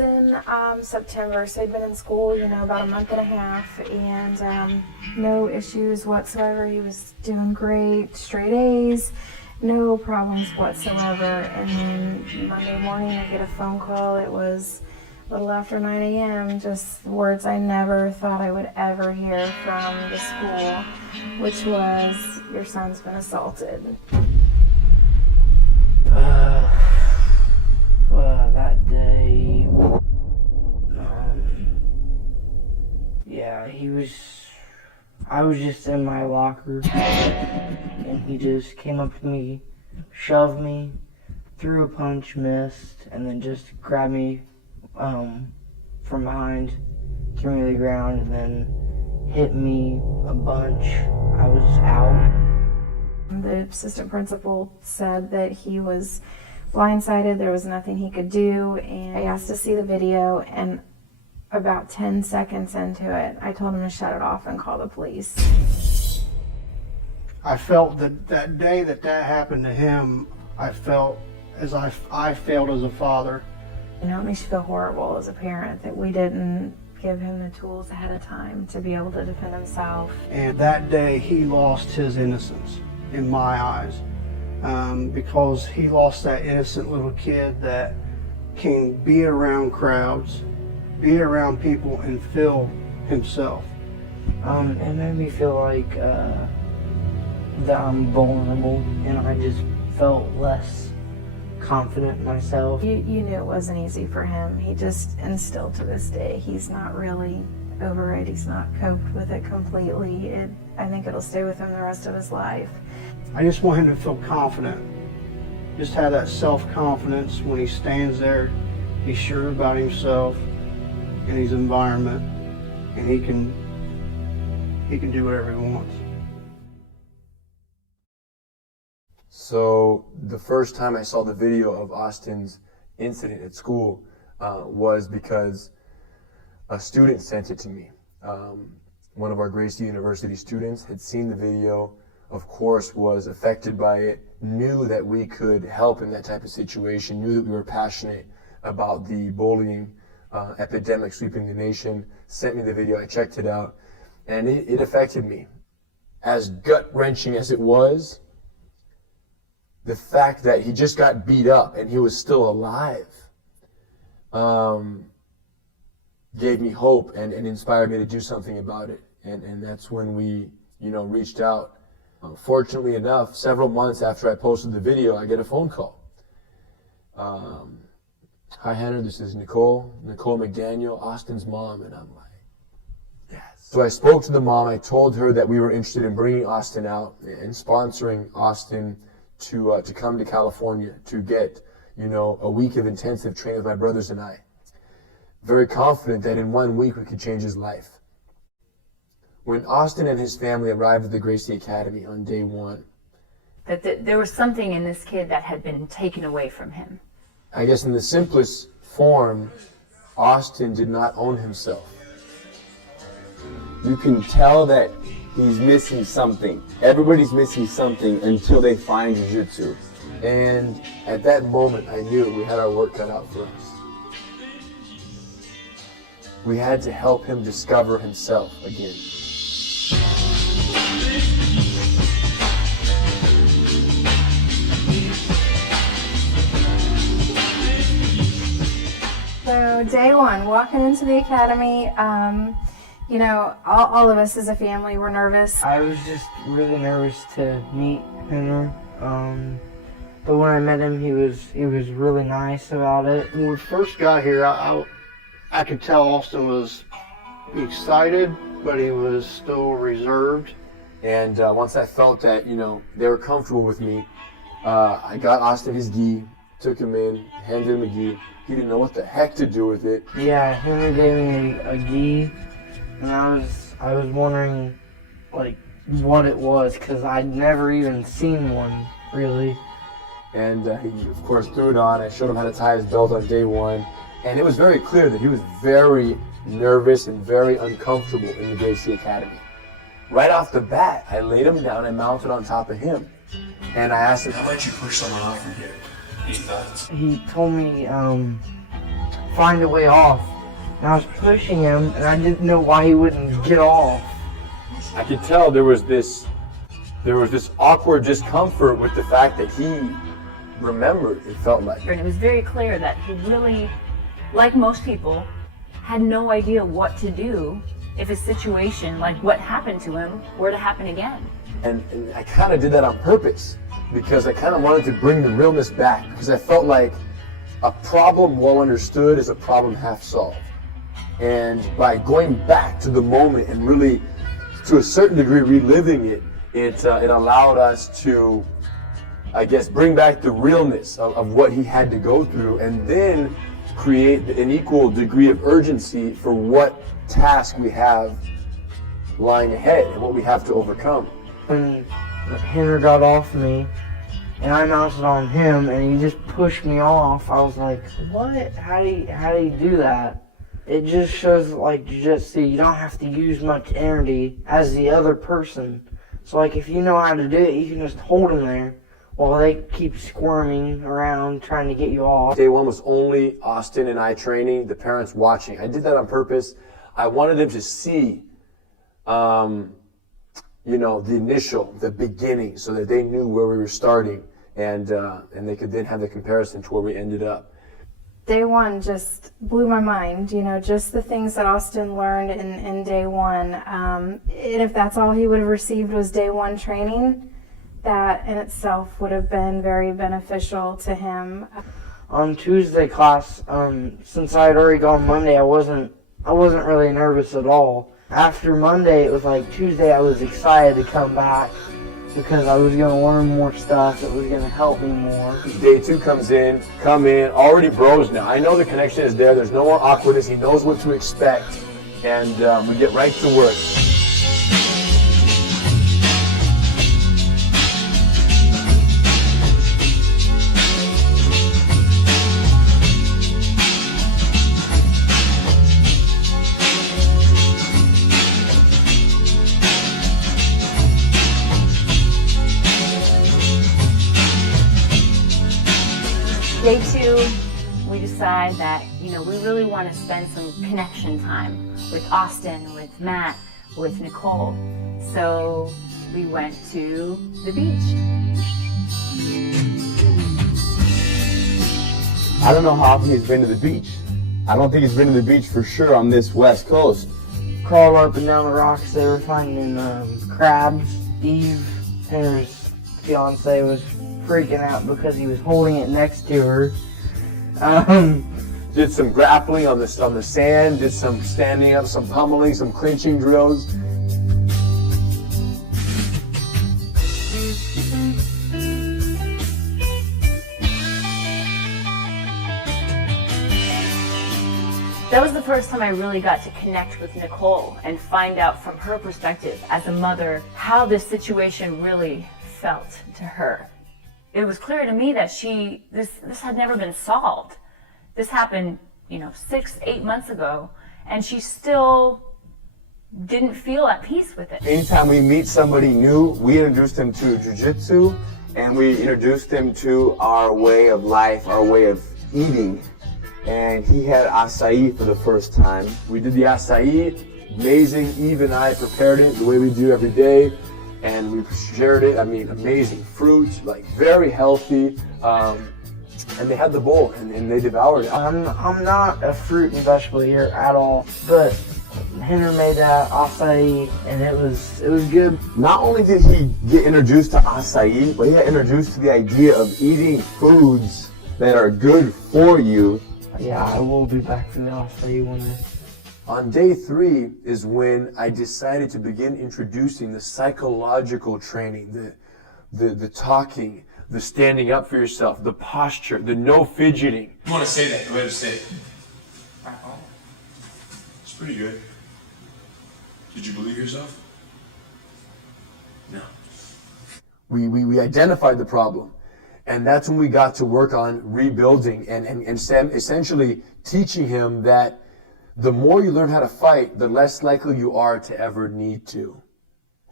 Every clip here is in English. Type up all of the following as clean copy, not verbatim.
in September, so he'd been in school, about a month and a half, and no issues whatsoever. He was doing great, straight A's, no problems whatsoever. And then Monday morning, I get a phone call. It was a little after 9 a.m., just words I never thought I would ever hear from the school, which was, your son's been assaulted. That day, I was just in my locker, and he just came up to me, shoved me, threw a punch, missed, and then just grabbed me from behind, threw me to the ground, and then hit me a bunch. I was out. The assistant principal said that he was blindsided, there was nothing he could do, and I asked to see the video, and about 10 seconds into it, I told him to shut it off and call the police. I felt that day that happened to him, I felt as I failed as a father. It makes you feel horrible as a parent that we didn't give him the tools ahead of time to be able to defend himself. And that day he lost his innocence in my eyes. Because he lost that innocent little kid that can be around crowds, be around people, and feel himself. It made me feel like that I'm vulnerable, and I just felt less confident in myself. You knew it wasn't easy for him. He just, and still to this day, he's not really over it. He's not coped with it completely. I think it'll stay with him the rest of his life. I just want him to feel confident. Just have that self-confidence when he stands there. He's sure about himself and his environment, and he can do whatever he wants. So the first time I saw the video of Austin's incident at school was because a student sent it to me. One of our Gracie University students had seen the video, of course, was affected by it, knew that we could help in that type of situation, knew that we were passionate about the bullying epidemic sweeping the nation, sent me the video, I checked it out, and it affected me. As gut-wrenching as it was, the fact that he just got beat up and he was still alive gave me hope and inspired me to do something about it. And that's when we, reached out. Fortunately enough, several months after I posted the video, I get a phone call. Hi, Hannah, this is Nicole McDaniel, Austin's mom. And I'm like, yes. So I spoke to the mom. I told her that we were interested in bringing Austin out and sponsoring Austin to come to California to get, a week of intensive training with my brothers and I. Very confident that in 1 week we could change his life. When Austin and his family arrived at the Gracie Academy on day one, that there was something in this kid that had been taken away from him. I guess in the simplest form, Austin did not own himself. You can tell that he's missing something. Everybody's missing something until they find jiu-jitsu. And at that moment, I knew we had our work cut out for us. We had to help him discover himself again. So day one, walking into the academy, all of us as a family were nervous. I was just really nervous to meet him. But when I met him, he was really nice about it. When we first got here, I could tell Austin was excited, but he was still reserved. And once I felt that, they were comfortable with me, I got Austin his gi, took him in, handed him a gi. He didn't know what the heck to do with it. Yeah, Henry gave me a gi, and I was wondering, what it was, because I'd never even seen one, really. And he, of course, threw it on. I showed him how to tie his belt on day one. And it was very clear that he was very nervous and very uncomfortable in the Gracie Academy. Right off the bat, I laid him down and mounted on top of him. And I asked him, how about you push someone off from here? Any thoughts? He told me find a way off. And I was pushing him, and I didn't know why he wouldn't get off. I could tell there was this awkward discomfort with the fact that he remembered, it felt like. And it was very clear that he really, like most people, had no idea what to do if a situation like what happened to him were to happen again. And I kind of did that on purpose because I kind of wanted to bring the realness back, because I felt like a problem well understood is a problem half solved. And by going back to the moment and really, to a certain degree, reliving it, it allowed us to, I guess, bring back the realness of what he had to go through, and then create an equal degree of urgency for what task we have lying ahead and what we have to overcome. When Henry got off me, and I mounted on him, and he just pushed me off, I was like, what? How do you do that? It just shows, like, jiu-jitsu, you don't have to use much energy as the other person. So, like, if you know how to do it, you can just hold them there while they keep squirming around trying to get you off. Day one was only Austin and I training, the parents watching. I did that on purpose. I wanted them to see, you know, the beginning, so that they knew where we were starting, and they could then have the comparison to where we ended up. Day one just blew my mind, you know, just the things that Austin learned in day one. And if that's all he would have received was day one training, that in itself would have been very beneficial to him. On Tuesday class, since I had already gone Monday, I wasn't really nervous at all. After Monday, it was like Tuesday, I was excited to come back because I was going to learn more stuff that was going to help me more. Day two comes in, already bros now. I know the connection is there. There's no more awkwardness. He knows what to expect, and we get right to work. Day two, we decide that, you know, we really want to spend some connection time with Austin, with Matt, with Nicole. So we went to the beach. I don't know how often he's been to the beach. I don't think he's been to the beach for sure on this West Coast. Crawled up and down the rocks, they were finding crabs. Eve, Henry's fiance, was freaking out because he was holding it next to her. Did some grappling on the sand, did some standing up, some pummeling, some clinching drills. That was the first time I really got to connect with Nicole and find out from her perspective as a mother how this situation really felt to her. It was clear to me that this had never been solved. This happened, you know, 6-8 months ago, and she still didn't feel at peace with it. Anytime we meet somebody new, we introduce them to jiu-jitsu, and we introduce them to our way of life, our way of eating. And he had acai for the first time. We did the acai, amazing. Eve and I prepared it the way we do every day, and we shared it. I mean, amazing fruit, like very healthy. And they had the bowl, and they devoured it. I'm not a fruit and vegetable eater at all, but Henry made that acai, and it was good. Not only did he get introduced to acai, but he got introduced to the idea of eating foods that are good for you. Yeah, I will be back for the acai one day. On day 3 is when I decided to begin introducing the psychological training, the talking, the standing up for yourself, the posture, the no fidgeting. You want to say that? Go ahead and say it. It's pretty good. Did you believe yourself? No. We identified the problem, and that's when we got to work on rebuilding and essentially teaching him that the more you learn how to fight, the less likely you are to ever need to.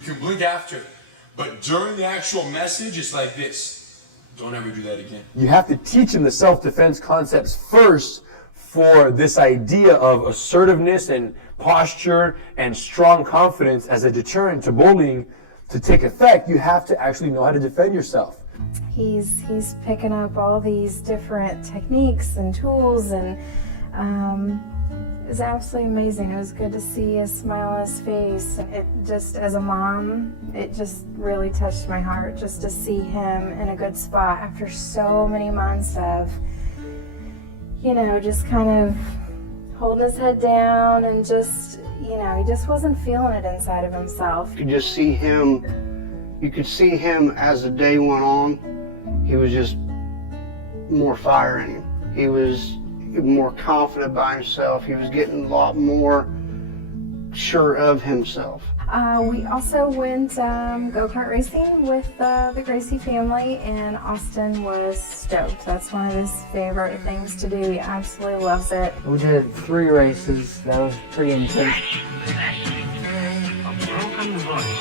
You can blink after, but during the actual message, it's like this. Don't ever do that again. You have to teach him the self-defense concepts first for this idea of assertiveness and posture and strong confidence as a deterrent to bullying to take effect, you have to actually know how to defend yourself. He's picking up all these different techniques and tools, and it was absolutely amazing. It was good to see a smile on his face. It just, as a mom, it just really touched my heart just to see him in a good spot after so many months of, you know, just kind of holding his head down and just, you know, he just wasn't feeling it inside of himself. You could just see him, you could see him as the day went on. He was just more fire in him. He was more confident by himself. He was getting a lot more sure of himself. We also went go-kart racing with the Gracie family, and Austin was stoked. That's one of his favorite things to do. He absolutely loves it. We did 3 races. That was pretty intense. A broken voice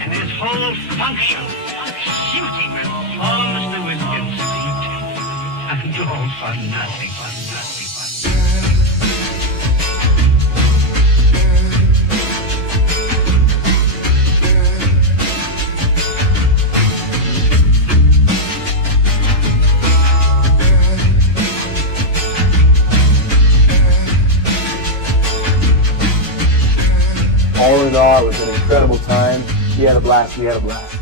and his whole function shooting with almost the instinct and all for nothing. All in all, it was an incredible time. He had a blast, we had a blast.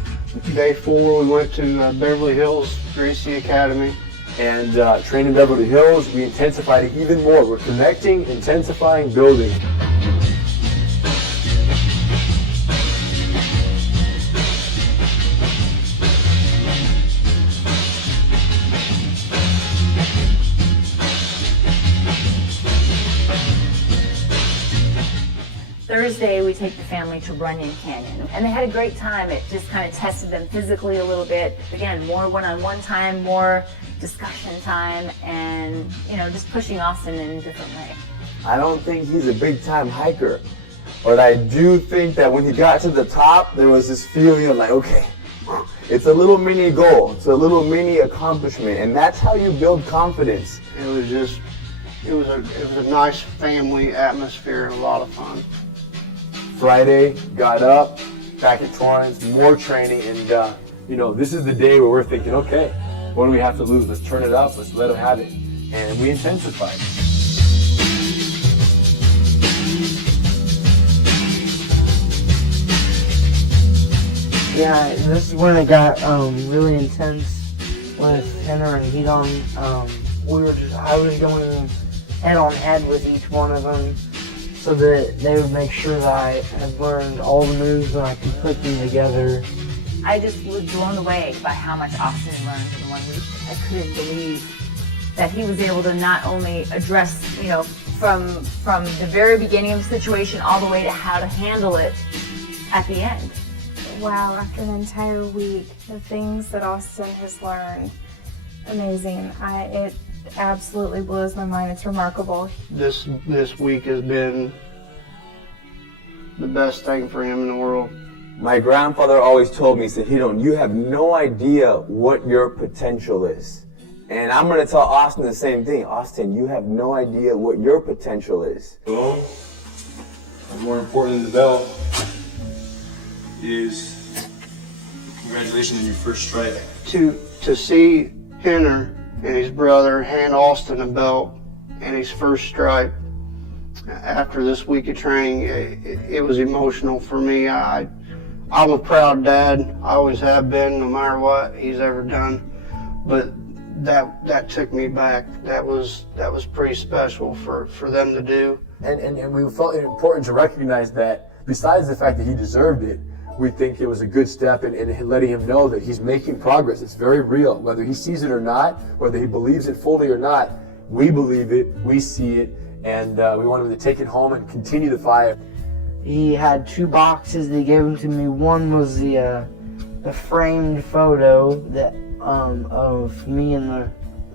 Day 4, we went to Beverly Hills Gracie Academy. And training in Beverly Hills, we intensified it even more. We're connecting, intensifying, building. Thursday, we take the family to Runyon Canyon, and they had a great time. It just kind of tested them physically a little bit. Again, more one-on-one time, more discussion time, and, you know, just pushing Austin in a different way. I don't think he's a big-time hiker, but I do think that when he got to the top, there was this feeling of like, okay, it's a little mini goal, it's a little mini accomplishment, and that's how you build confidence. It was just, it was a nice family atmosphere and a lot of fun. Friday, got up, back at Torrance, more training, and you know, this is the day where we're thinking, okay, what do we have to lose? Let's turn it up, let's let him have it. And we intensified. Yeah, this is when it got really intense with Henner and Hedon. I was going head on head with each one of them, so that they would make sure that I had learned all the moves and I could put them together. I just was blown away by how much Austin learned in 1 week. I couldn't believe that he was able to not only address, you know, from the very beginning of the situation all the way to how to handle it at the end. Wow, after an entire week, the things that Austin has learned, amazing. It absolutely blows my mind. It's remarkable. This week has been the best thing for him in the world. My grandfather always told me, he said, Hedon, you have no idea what your potential is. And I'm going to tell Austin the same thing. Austin, you have no idea what your potential is. Well, more important than the belt is congratulations on your first strike. To see Henner and his brother hand Austin a belt and his first stripe after this week of training, it was emotional for me. I'm a proud dad. I always have been, no matter what he's ever done. But that took me back. That was pretty special for them to do. And we felt it important to recognize that besides the fact that he deserved it, we think it was a good step in letting him know that he's making progress. It's very real. Whether he sees it or not, whether he believes it fully or not, we believe it, we see it, and we want him to take it home and continue the fight. He had 2 boxes. They gave them to me. One was the framed photo that of me and the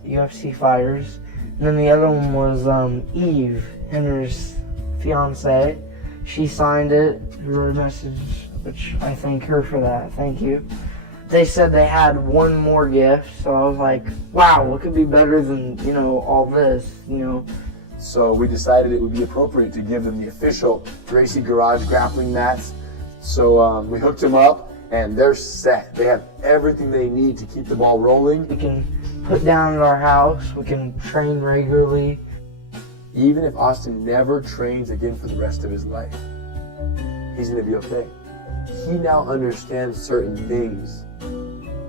UFC fighters, and then the other one was Eve, Henner's fiance. She signed it, wrote a message, which I thank her for that. Thank you. they said they had one more gift, so I was like, wow, what could be better than, all this, So we decided it would be appropriate to give them the official Gracie Garage grappling mats. So we hooked them up and they're set. They have everything they need to keep the ball rolling. We can put down at our house, we can train regularly. Even if Austin never trains again for the rest of his life, he's gonna be okay. He now understands certain things,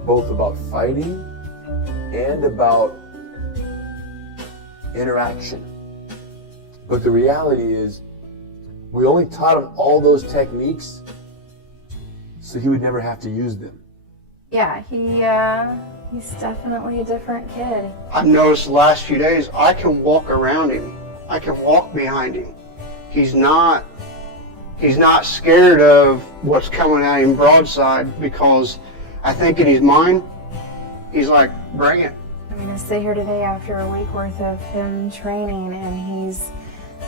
both about fighting and about interaction. But the reality is, we only taught him all those techniques so he would never have to use them. Yeah, he's definitely a different kid. I've noticed the last few days I can walk around him. I can walk behind him. He's not scared of what's coming at him broadside, because I think in his mind, he's like, bring it. I'm gonna sit here today after a week worth of him training, and he's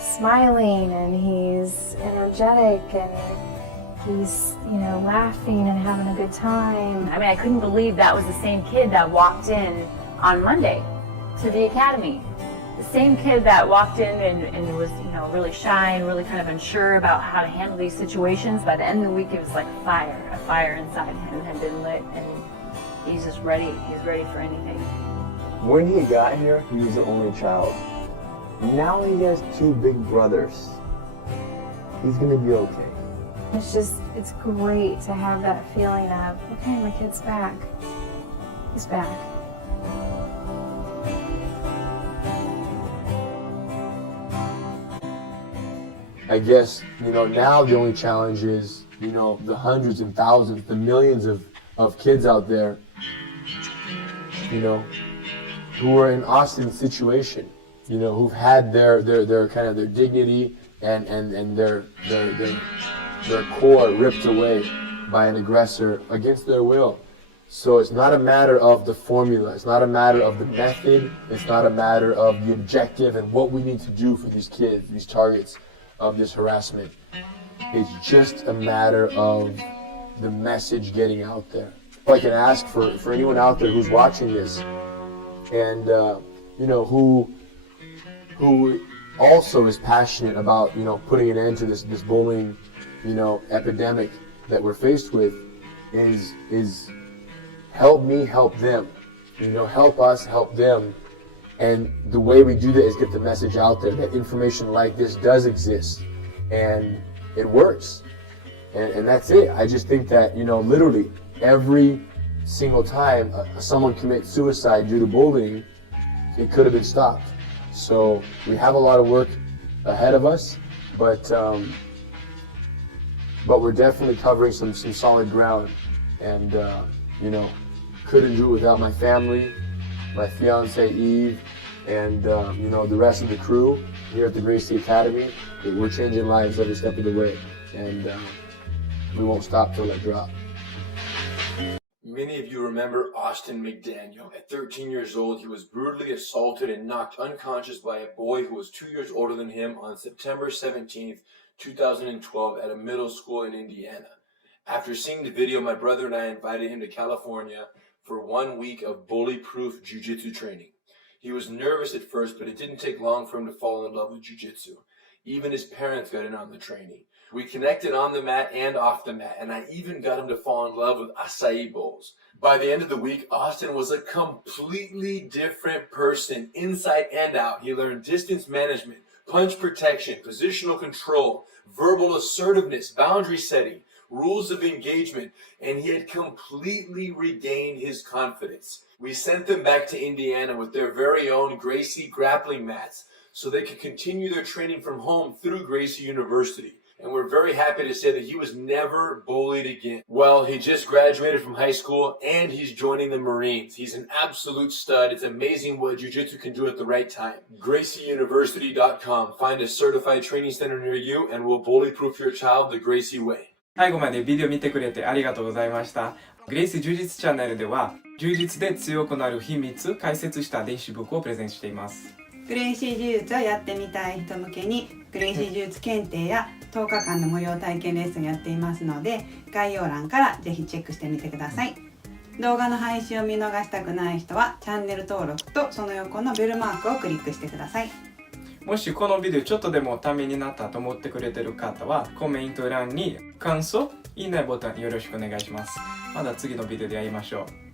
smiling and he's energetic and he's, laughing and having a good time. I mean, I couldn't believe that was the same kid that walked in on Monday to the academy. The same kid that walked in and was, really shy and really kind of unsure about how to handle these situations. By the end of the week, it was like a fire inside him had been lit, and he's just ready. He's ready for anything. When he got here, he was the only child. Now he has two big brothers. He's gonna be okay. It's great to have that feeling of, okay, my kid's back. He's back. I guess, now the only challenge is, the hundreds and thousands, the millions of kids out there, who are in Austin's situation, who've had their kind of their dignity and their core ripped away by an aggressor against their will. So it's not a matter of the formula, it's not a matter of the method, it's not a matter of the objective and what we need to do for these kids, these targets of this harassment. It's just a matter of the message getting out there. If I can ask for anyone out there who's watching this and who also is passionate about putting an end to this bullying epidemic that we're faced with, is help me help them, help us help them. And the way we do that is get the message out there that information like this does exist and it works. And that's it. I just think that, literally every single time someone commits suicide due to bullying, it could have been stopped. So we have a lot of work ahead of us, but we're definitely covering some solid ground. And, couldn't do it without my family, my fiance Eve, and the rest of the crew here at the Gracie Academy. We're changing lives every step of the way, and we won't stop till I drop. Many of you remember Austin McDaniel. At 13 years old, he was brutally assaulted and knocked unconscious by a boy who was 2 years older than him on September 17th, 2012 at a middle school in Indiana. After seeing the video, my brother and I invited him to California for 1 week of bully-proof jiu-jitsu training. He was nervous at first, but it didn't take long for him to fall in love with jiu-jitsu. Even his parents got in on the training. We connected on the mat and off the mat, and I even got him to fall in love with acai bowls. By the end of the week, Austin was a completely different person, inside and out. He learned distance management, punch protection, positional control, verbal assertiveness, boundary setting, rules of engagement, and he had completely regained his confidence. We sent them back to Indiana with their very own Gracie grappling mats so they could continue their training from home through Gracie University. And we're very happy to say that he was never bullied again. Well, he just graduated from high school and he's joining the Marines. He's an absolute stud. It's amazing what jiu-jitsu can do at the right time. GracieUniversity.com. Find a certified training center near you and we'll bully-proof your child the Gracie way. 最後までビデオ見てくれてありがとうございました。グレイス柔術チャンネルでは、柔術で強くなる秘密解説した電子ブックをプレゼンしています。グレイシー柔術をやってみたい人向けに、グレイシー柔術検定や10日間の無料体験レッスンやっていますので、概要欄からぜひチェックしてみてください。動画の配信を見逃したくない人はチャンネル登録とその横のベルマークをクリックしてください。もしこのビデオちょっとでもためになったと思ってくれてる方はコメント欄に感想、いいねボタンよろしくお願いします。また次のビデオで会いましょう。